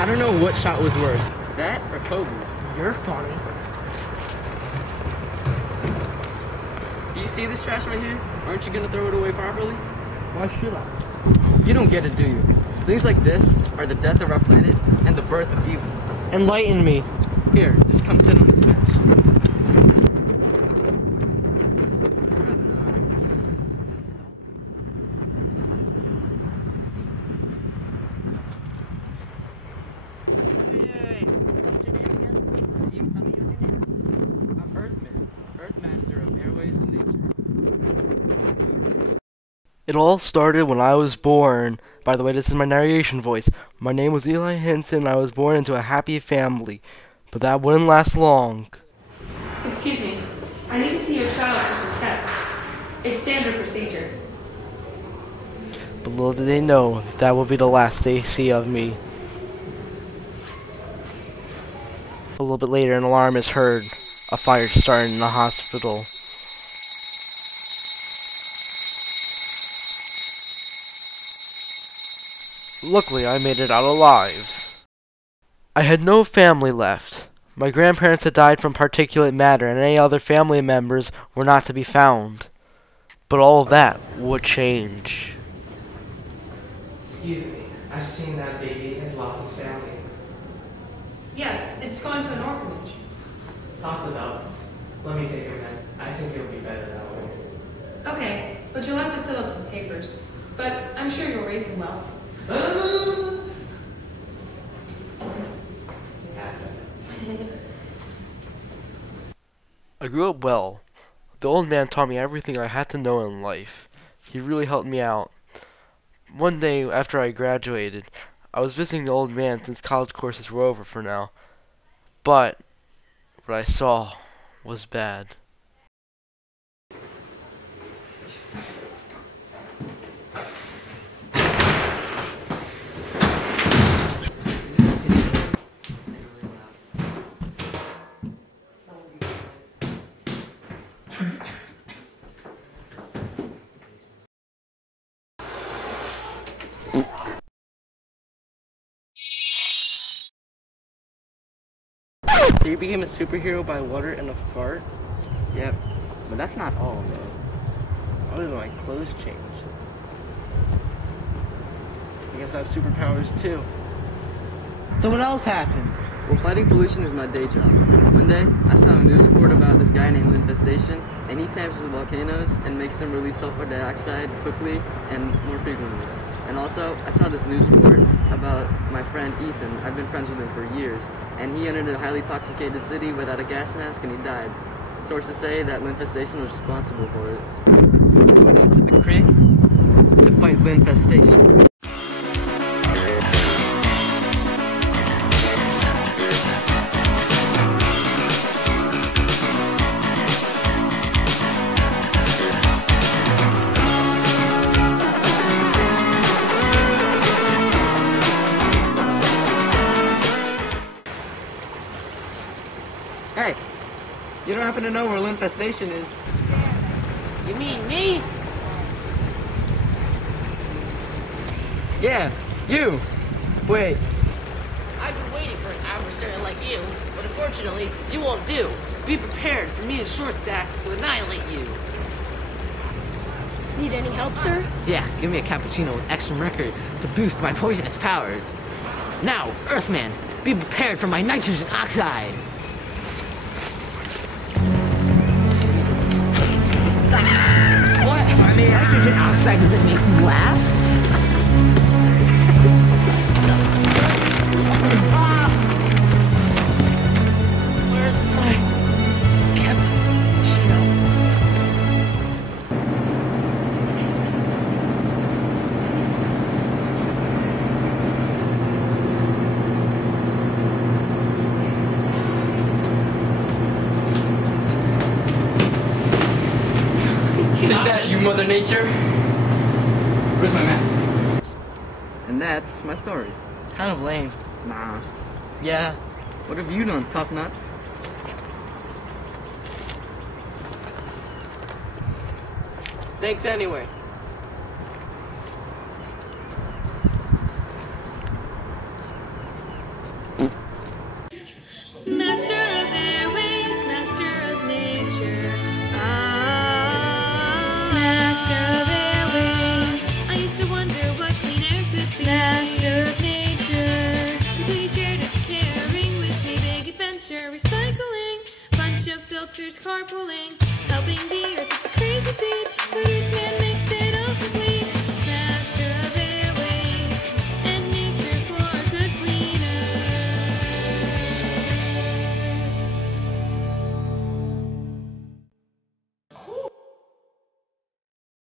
I don't know what shot was worse, that or Kobe's. You're funny. Do you see this trash right here? Aren't you gonna throw it away properly? Why should I? You don't get it, do you? Things like this are the death of our planet and the birth of evil. Enlighten me. Here, just come sit on this bench. What's your name again? You can tell me your name. I'm Earth M.A.N, Earth Master of Airways and Nature. It all started when I was born. By the way, this is my narration voice. My name was Eli Henson. I was born into a happy family, but that wouldn't last long. Excuse me. I need to see your child for some tests. It's standard procedure. But little did they know that would be the last they see of me. A little bit later, an alarm is heard. A fire started in the hospital. Luckily, I made it out alive. I had no family left. My grandparents had died from particulate matter, and any other family members were not to be found. But all of that would change. Excuse me. I've seen that baby has lost his family. Yes, it's going to an orphanage. Toss it up. Let me take him in. I think it'll be better that way. Okay, but you'll have to fill up some papers. But I'm sure you'll raise him well. I grew up well. The old man taught me everything I had to know in life. He really helped me out. One day after I graduated, I was visiting the old man since college courses were over for now. But what I saw was bad. So you became a superhero by water and a fart? Yep. But that's not all, though. Other than my clothes changed. I guess I have superpowers, too. So what else happened? Well, fighting pollution is my day job. One day, I saw a news report about this guy named Linfestation, and he tampers with volcanoes and makes them release sulfur dioxide quickly and more frequently. And also, I saw this news report about my friend Ethan. I've been friends with him for years, and he entered a highly intoxicated city without a gas mask and he died. Sources say that Linfestation was responsible for it. So I went to the creek to fight Linfestation. Hey, you don't happen to know where Linfestation is? You mean me? Yeah, you! Wait. I've been waiting for an adversary like you, but unfortunately, you won't do. Be prepared for me and Short Stacks to annihilate you. Need any help, sir? Yeah, give me a cappuccino with extra mercury to boost my poisonous powers. Now, Earth M.A.N, be prepared for my nitrogen oxide. What? I mean, nitrogen oxide doesn't make you laugh. Where's my cappuccino? Take that, you Mother Nature! Where's my mask? And that's my story. Kind of lame. Nah. Yeah. What have you done, tough nuts? Thanks anyway.